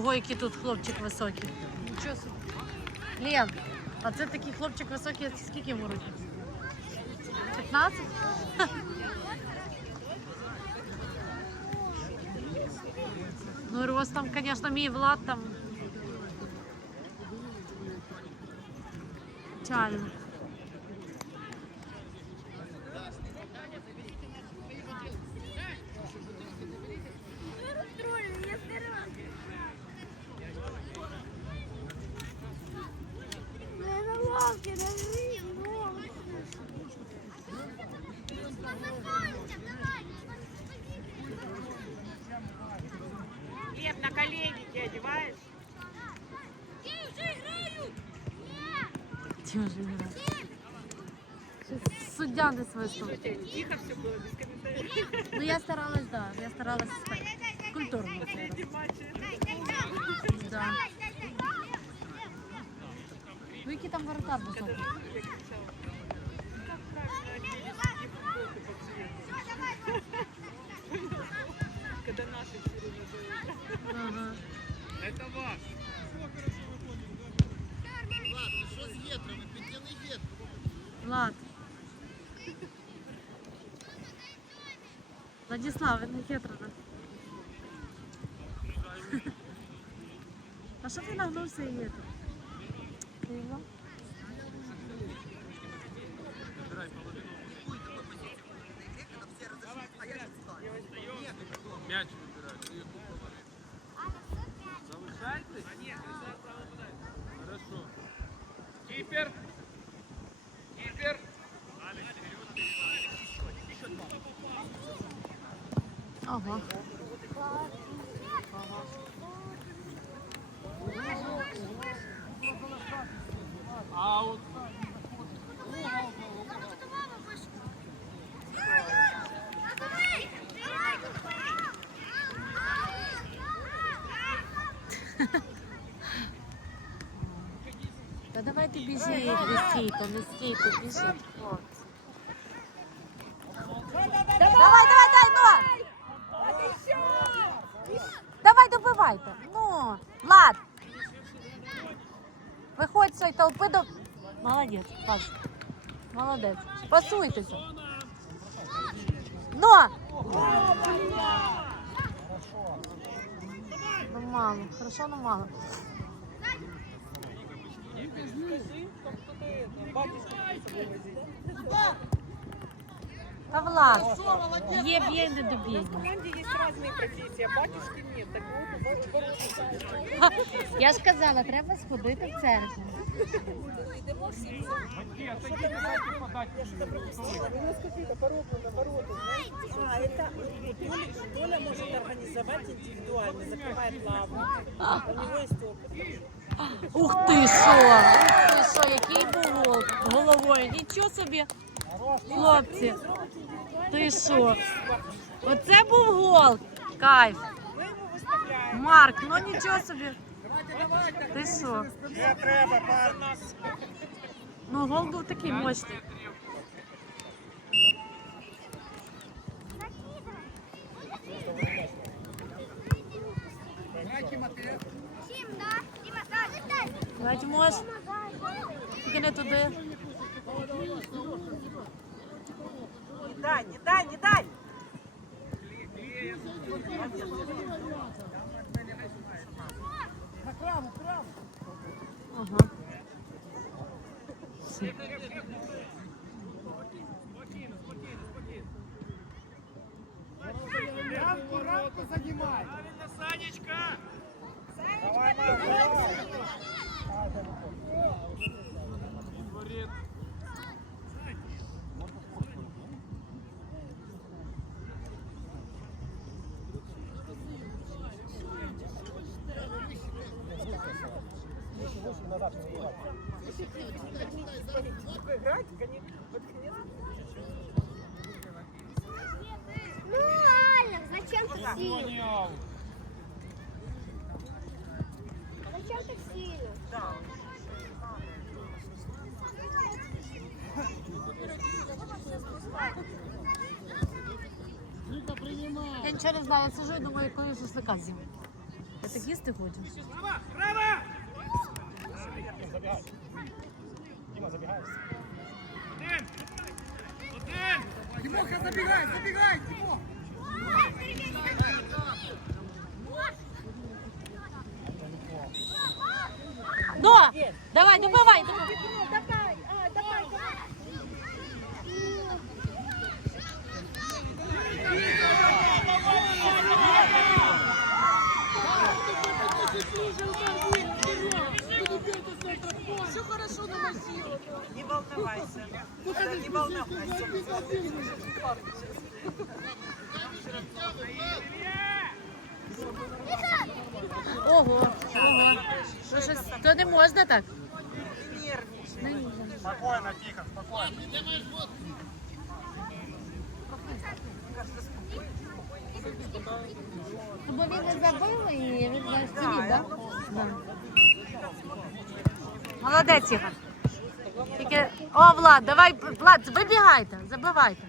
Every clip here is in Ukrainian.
Ого, який тут хлопчик високий. Нічого собі. Лен, а це такий хлопчик високий, а скільки йому років? 15? Ха. Ну, рост там, звісно, мій Влад там. Чально. Ті вже грає. Щось Суддя не свистав. Тихо все было, без комментариев. Ну я старалась, да, я старалась так, культурно. це робити. Эти матчи. Да. Ну які там воротар високий? Я кричала. «Ну как правильно отметить такие футболки по цвету?» Когда наши все время зовут. Ага. Это ваш. Влад. Владислав, він не хитро. А що ти нагнувся і є тут? Ти його? Мяч выбирать. Залишайте? Хорошо. Кипер. Кипер. Ага. Аут. Та давайте біжіть, не стійте, не стійте, біжіть, Давай, добивайте. Ну, Влад. Виходь з цієї толпи до... Молодець, пас. Молодець. Пасуйтеся. Ну! Ну мало, хорошо, ну мало. Скажи, там кто-то это, батюшку с собой возить. Та Влад, є б'є не В добій. команде есть разные профессии, а батюшки нет. Так вот, вот, Я ж казала, треба сходити в церкву. Батьки, отойдите, дайте подать. У нас какие-то породы, наоборот. А, это Толя, Толя может организовать индивидуально, закрывает лаву. У него есть опыт. Ух ти що! Ух ти що, який був гол головою. Нічого собі, хлопці. Ти що? Оце був гол. Кайф. Марк, ну нічого собі. Ти що? Не треба, пар. Ну, гол був такий мощний. Давайте можеш. Тільки не туди. Не дай, не дай, не дай! Ага. Рамку, рамку занимай. Правильно, Санечка. Давай, нічого не знаю, я сижу і думаю, якою шашлика з'їм. так їсти хочеш? Забігай. Діма, забігай. Один. Один. Тимоха, забігай, забігай, Тимо. Ну, давай, добивай, добивай. Не волновайся. Не волновайся. Ого, ого. Що, щось, то не можна так? Не нервничай. Спокойно, тихо, спокойно. Бо він не забив і він на стіні, так? Молодець, Ігор. Тільки... О, Влад, давай, Влад, вибігайте, забивайте.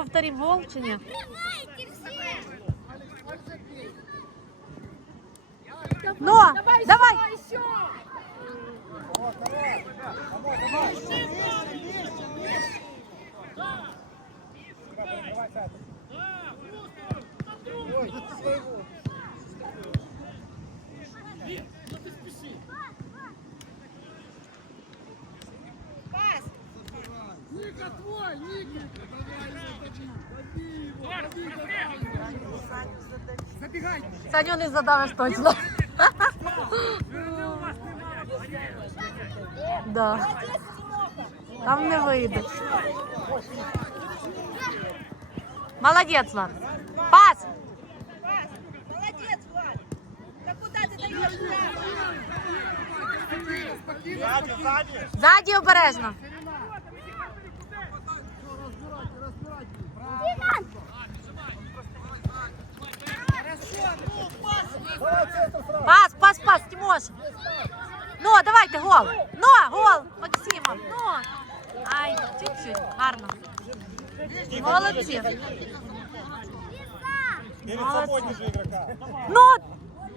Повторим гол чи ні? Ну, давай. Давай, Саша. Ой, своего. Пас! Саню задави. Саню не задавиш точно. Да. Там не вийде. Молодець, Влад. Пас! Пас! Молодец, Влад! Да куда ты даешь право? Сзади, сзади. Ззаді обережно. Пас, пас, пас, Тимош. Ну, давайте гол. Ну, гол. Максима. Ну. Ай, чуть-чуть. Гарно. Молодці. Игрока. Ну,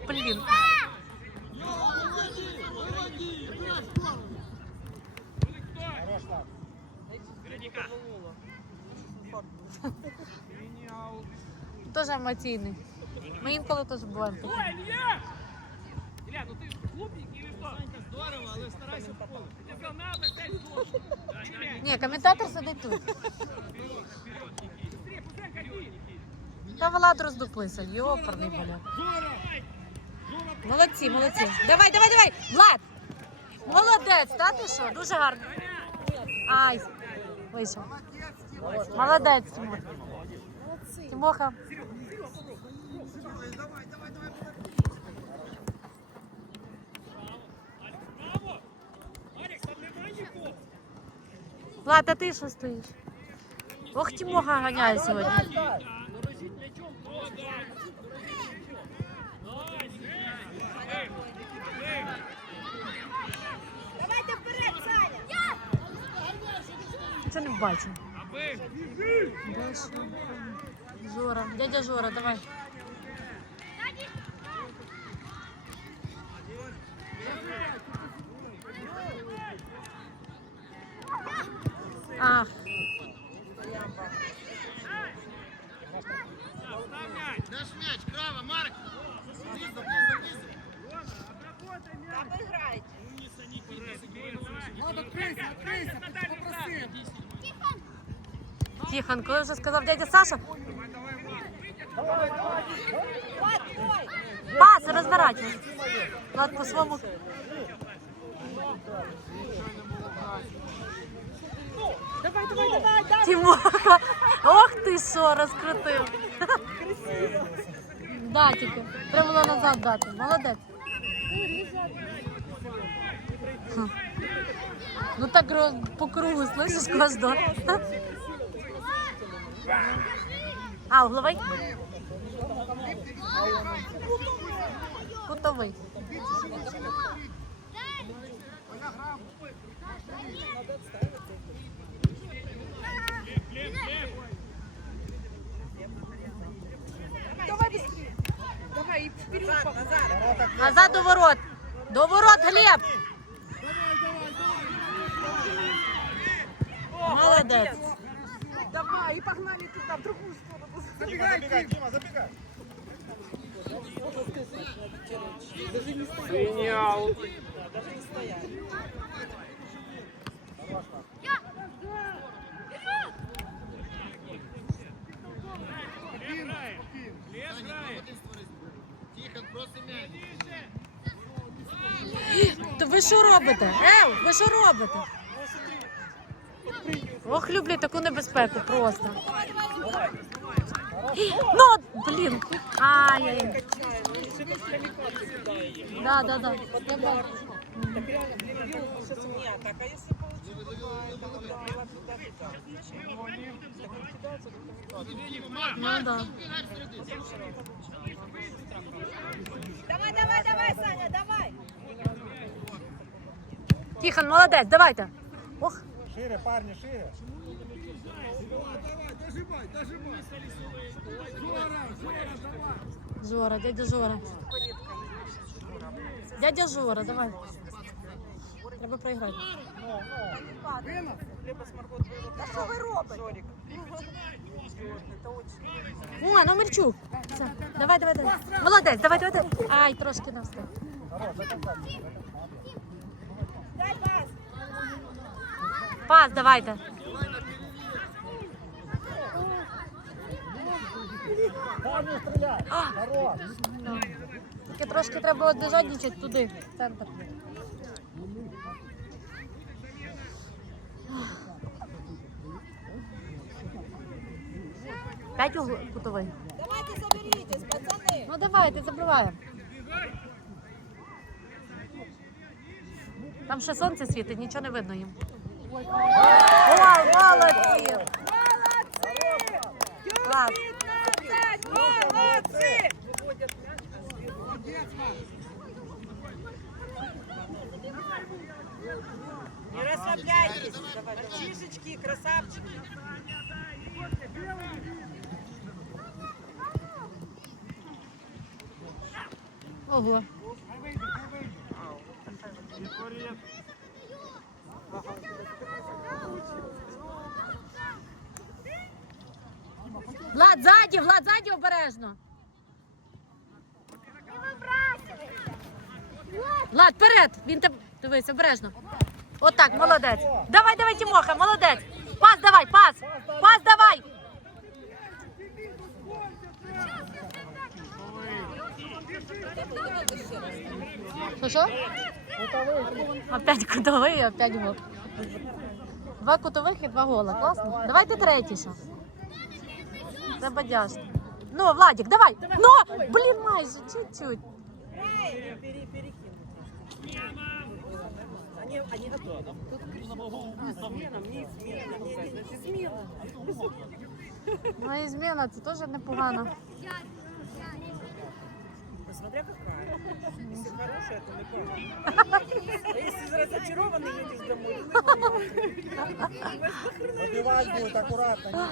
блін. Дуже емоційний. Ми інколи теж буваємо. Ні, коментатор сидить тут. Та Влад роздуплися, йоперний мене. Молодці, молодці. Давай, давай, давай. Влад! Молодець, та ти що? Дуже гарно. Ай, вийшов. Молодець, Тимоха. Тимоха. Влад, а ти що стоїш? Ох, Тимоха ганяє сьогодні. Давайте вперед, Саня! Це не бачу. Жора, дядя Жора, давай. Ах, Обыграйте. Тихон, коли вже сказав дядя Саша, Влад, твой! пас, розворачуй. Влад по своєму. Давай, давай, давай, давай. Тимоха. Ох ти що, розкрутив. Да, тільки. Треба було назад дати. Молодець. Хм. Ну так ро- по кругу, слышиш, кожного. А, угловий? Кутовий. Давай быстрее. Давай, и вперед. Назад. Назад до ворот. До ворот, Глеб. Молодец. Давай, и погнали туда, в другую сторону. Забегай, забегай, Дима, забегай. Геніал. Даже не стоять. Ви що робите? Ев, ви що робите? Ох, люблю таку небезпеку просто. Ну, блін. Ай-яй. Качаем. Живет камикадзе туда ее. Да, да, да. Я бачу. Так реально, блин, блин, нет. Так, а если. Ну, да. Давай, давай, давай, Саня. Тихон, молодець, давайте. Ох, Шире, парни, шире. Жора, дядя Жора. Дядя Жора, давай. Треба проіграти. Хлеба с морковью. Да что вы робите? Жорик. Это очень. О, номерчук. Все. Давай, давай, давай. Молодець, давай, давай, давай. Ай, трошки навстав. Пас. Давайте. Тільки трошки треба було дожадничати туди, в центр. П'ять кутовий. Давайте заберитесь, пацаны. Ну давайте, забиваємо. Там ще сонце світить, нічого не видно їм. Ой, молодці! Клас. Молодцы! Не расслабляйтесь. Мальчишечки, красавчики. Ого. Влад, ззаді, Влад, ззаді обережно. Не. Влад, вперед! Він тебе. Дивись, обережно. Отак, молодець. Давай, давай, Тимоха, молодець. Пас давай, пас! Пас давай! Що, що? Опять кутовий, опять гол. Два кутових і два гола. Класно. Давайте третій ще. Це бадяжно. Ну, Владик, давай. Ну, блін, майже, чуть-чуть. Они. Ну і зміна, це теж непогано. Смотря какая. Если хорошая, то неплохо. А если разочарованный, едешь домой. Забивать будет аккуратно. Ну.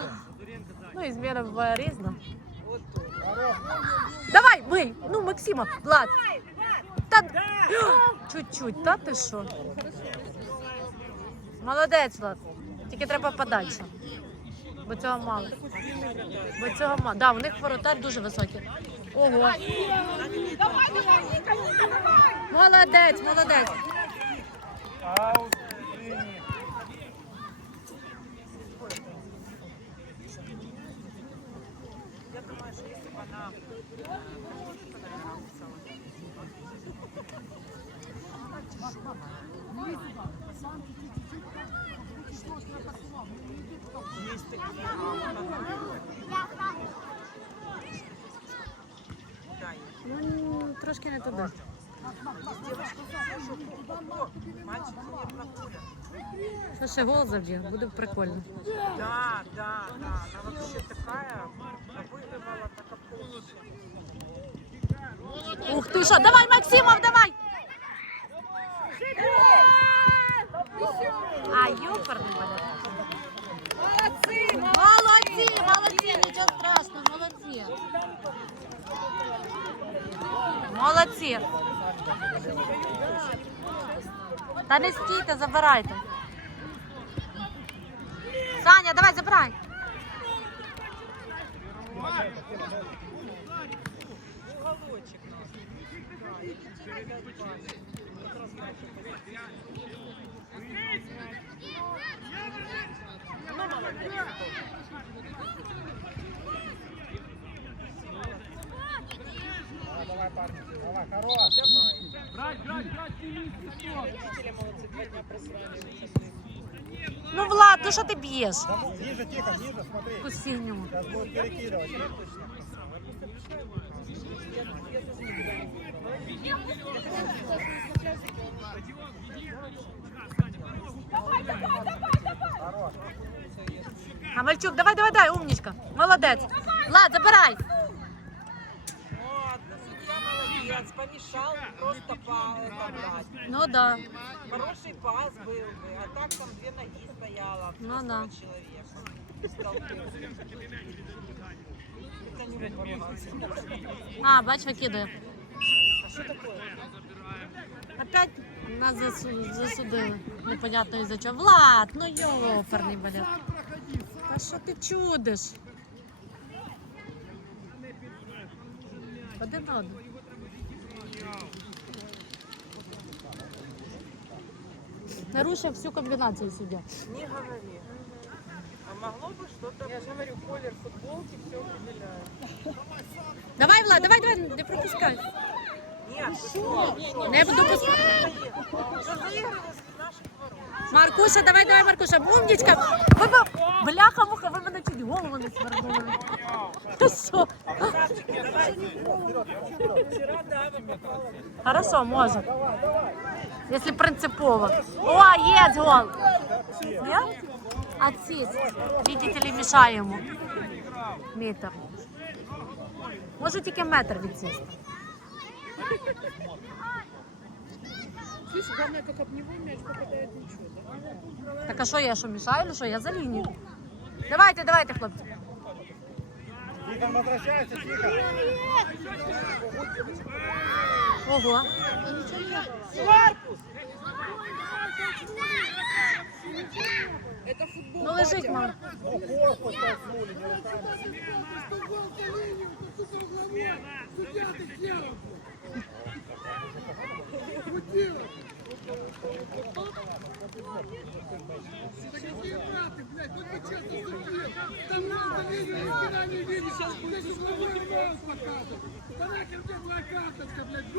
Вот то. Хорош. Давай, бий! Ну, Максима, Влад. Та чуть-чуть, та ти що? Молодець, Влад. Тільки треба подальше. Бо цього мало. Бо цього мало. Да, у них воротар дуже високі. Ого. Давай, давай, Ніка, Ніка, давай! Молодець, молодець. Я думаю, що якщо бы она... Ну, трошки не туди. Мальчик нервно курят. Що ще гол заб'є, буде прикольно. Да, да, да. Она вообще такая, выигрывала так полностью. Ух ти що, давай, Максимов, давай! А, ёпарний балет. Молодці, молодці, молодці, нічого страшного, молодці. Молодці. Та не стійте, забирайте. Саня, давай, забирай. Давай, давай, парни. Давай, хорош. Брать, брать, брать, не лізь, Родители молодцы, два дня просрали. Ну, Влад, ну що ти б'єш? Да, ну, Ниже, тихо, ниже, смотри. Якусь фігню. Сейчас будет перекидывать. Хорош. Гамальчук, давай, давай, давай, умничка. Молодець. Влад, забирай. Ладно, судья молодец, помешал просто по это брать. Ну да. Хороший пас был бы, а так там две ноги стояло от Ну взрослого да. человека. Столкнулся. Это не поругался. А, бач, викидає. А что такое? Опять нас засу- засудили. Непонятно із-за чого. Влад, ну йоперний балет. Та що ти чудиш? Один на один. Нарушив всю комбінацію собі. Не говори. А могло бы что-то... Я же говорю, колер футболки все определяет. Давай, Влад, давай, давай, не пропускай. Нет, вы что? Не буду пускати. Уже заигрывалось в наших ворот. Маркуша, давай, давай, Маркуша, умничка. Ви б- Бляха, муха, ви мене чуть голову не свернули. Ти що? Вчера, да, вы попали. Хорошо, може. Если принципово. О, есть гол. Отсість. Видите ли, мішає йому. Метр. Може тільки метр відсісти. Слышь, главное, как об него мяч попадает, ничего. Так а що я що мішаю, чи що? Я за лінію. Давайте, давайте, хлопці. Тихо, возвращайся, тихо. Ого. Маркус! Ну лежить, мам. Ну, не руками. Там надо видно, ни не видишь. Сейчас будешь угловой фаул показывать. Танакер, где была карточка, блядь,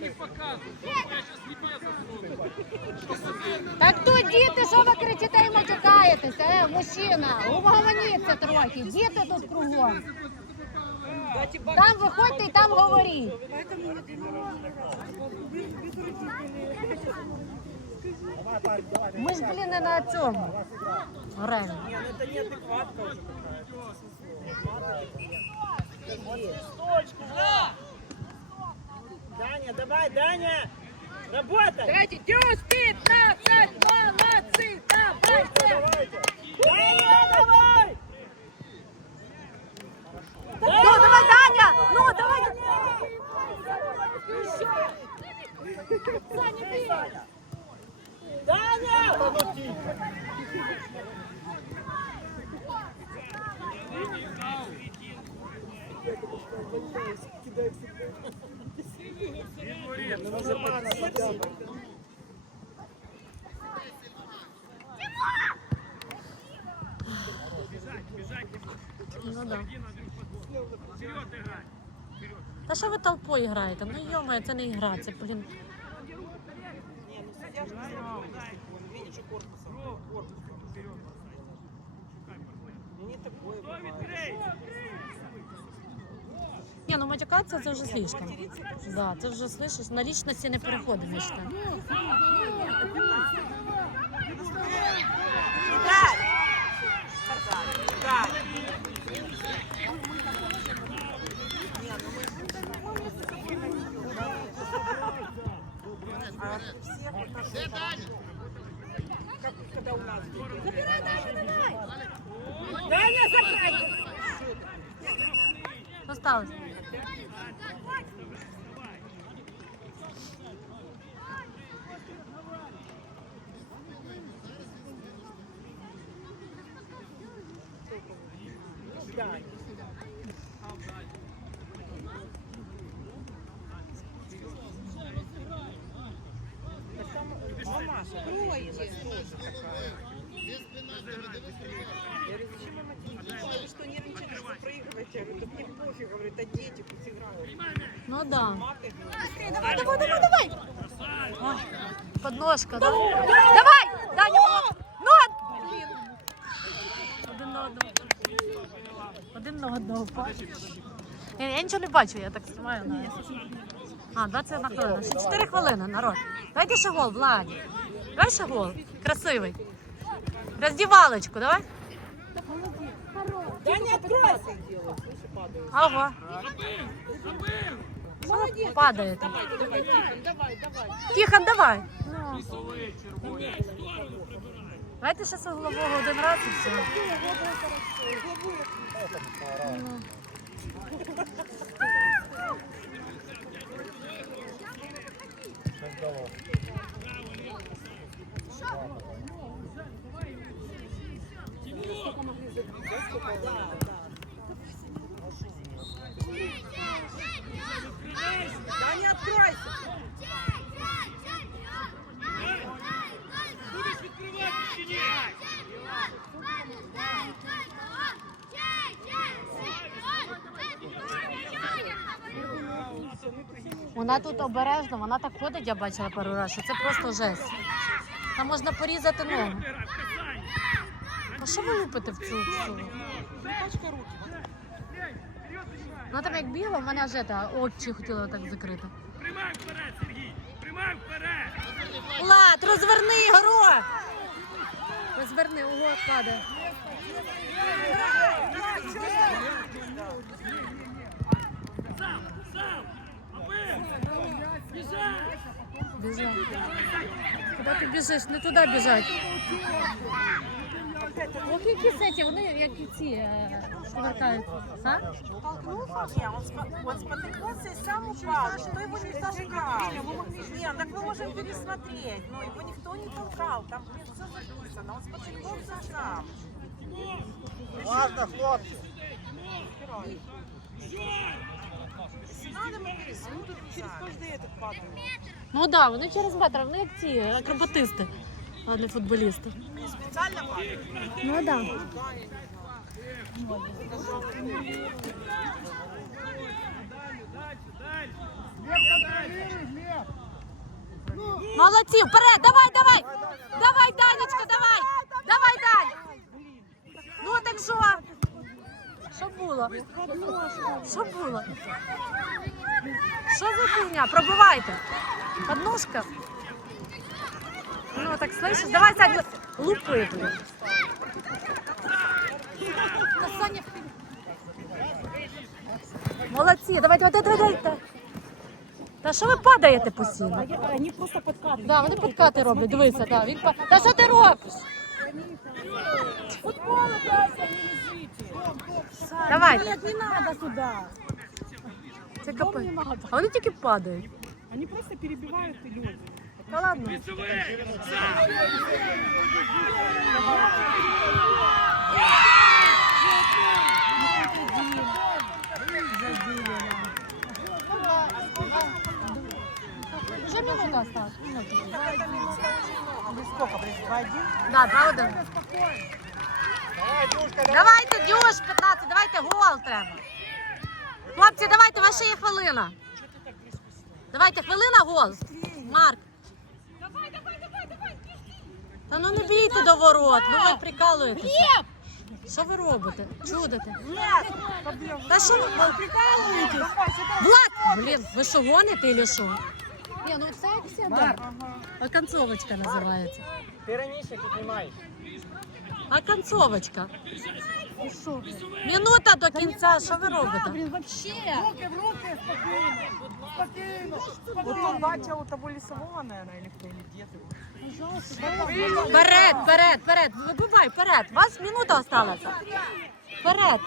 не показую. Я. Так тут діти, що ви кричите і матюкаєтеся? Е, мужчина, угомоніться трохи. Діти тут кругом. Там виходьте і там говоріть. Ми ж, блін, не на цьому. Реально. Не, ну это неадекватка уже какая-то. Точку, да! Даня, давай, Даня! Работай! Давайте, дюс, 15, молодці, давайте. Давайте. Даня, давай! Ну, давай, Даня, ну, давай. Ну тихо. Ну, да. Та що ви толпою граєте? Ну, йома, це не ігра, це, блін. Не. Ні, ну матюкатися це вже слишком. Да, це вже слышиш, на лічності не переходимо. я Що Давай, давай, давай, давай. Подножка, да? Давай! Даня! Ну! Один на одного. Один на одного. Я, я нічого не бачу, я так знімаю на. А, 21 хвилина. Ще 4 хвилини, народ. Давайте ще гол, Владі. Давай ще гол. Красивий. Роздівалочку, давай. Да не откройся! слушай, падают. Забив! Падає. Давай, давай, Тихон, давай, давай. Тихон, давай. Прибирай. Давайте ще з углового один раз і все. Щас дало. Да не откройся! Будеш відкривати чи ні? Вона тут обережно, вона так ходить, я бачила пару разів, що це просто жесть. Там можна порізати ногу. А що ви лупите в цю? руки. Вона там як бігла, в мене аж ета, очі хотіла так закрити. Приймай вперед, Сергій. Приймай вперед. Влад, розверни горох! Розверни, ого, падає. Сам, сам. Абив. Біжай. Біжи. Куди ти біжиш? Не туди біжать. Ох, які сеті, вони як і ці е, повертаються. А? Толкнулся? Не, он, спо- он спотыкнулся и сам упал. Никто его не толкал. Не, так мы можем пересмотреть. Но его никто не толкал. Там, блин, все записано. Он спотыкнулся сам. Ладно, хлопці. Если надо, мы пересмотрим. Через каждый этот падает. Ну так, да, вони через метр, вони як ці акробатисти, а не футболісти. Не специально падает. Ну так. Да. Молодці, вперед, давай, давай! Давай, Данечка, давай! Давай, Дань! Ну так що? Що було? Що було? Що за фігня? Пробивайте. Подножка. Ну так слышиш? Давай, Сань, лупи. Саня. Молодці, давай, давай, давай, давай. Та, що ви падаєте постійно? Они просто подкатывают. Да, вони подкати роблять, дивися, да. Він па- Та що ти робиш? Давай. Нет, не надо сюда. Це капець. А вони тільки падають. Они просто перебивают и люди. Та ладно. Лісовий. Сам. Вже минута осталась. Минута. Сколько, блин, 2-1? Да, правда? Давай, Дюшка, давай. Давайте, Дюш, 15, давайте гол треба. Хлопці, давайте, ваша є хвилина. Давайте, хвилина гол. Марк. Давай, давай, давай. давай. Та ну не бійте до ворот, ну ви прикалуєтеся. Що ви робите? Чудите? Та що ви прикалуєтесь? Влад! Блін, ви що гоните чи що? Ні, ну це все, да. Оконцовочка називається. Ти раніше піднімаєш. Оконцовочка. Минута до кінця, що ви робите? Руки в руки, спокійно. Спокійно. Вот он батя у того лесового, наверное, или кто, или дед его. Вперед, вперед, вперед, вибивай, вперед. У вас минута осталася. Вперед.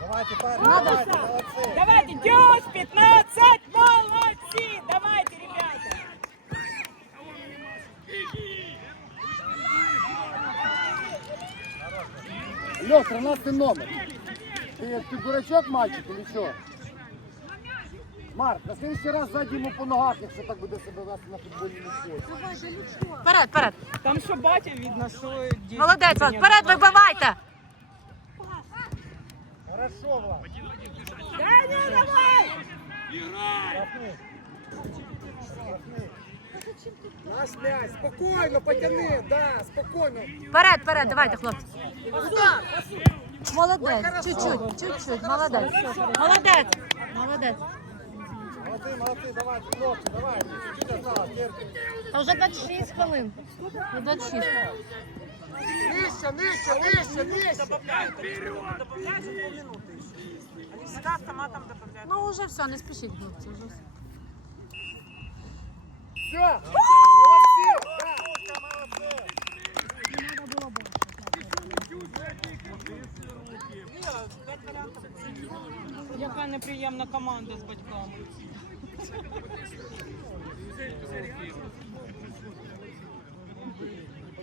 Давайте, парни, Надо. давайте, молодцы. Давайте, дёс, 15, молодцы! Лёх, 13 номер. Ты, ты дурачок, мальчик, или что? Марк, на следующий раз сзади ему по ногах, якщо так буде себе вести на футбольному полі. Вперед, вперед. Там что батя видно, что дед. Молодець, Влад, вперед вибивайте. Хорошо, Влад. Наш м'яч, спокійно, потяни, да, спокійно. Вперед, вперед, давайте, хлопці. Молодець, чуть-чуть, чуть-чуть, молодець. Молодець, молодець. Молодці, молодці, давайте, хлопці, давайте. Чуть-чуть осталось, терпимо. Та вже 26 хвилин. Ну, 26. Нижче, нижче, нижче, нижче. Добавляют же полминуты еще. Они всегда автоматом добавляют. Ну, вже все, не спішіть, хлопці. Вже все. Все! Яка неприємна команда з батьками.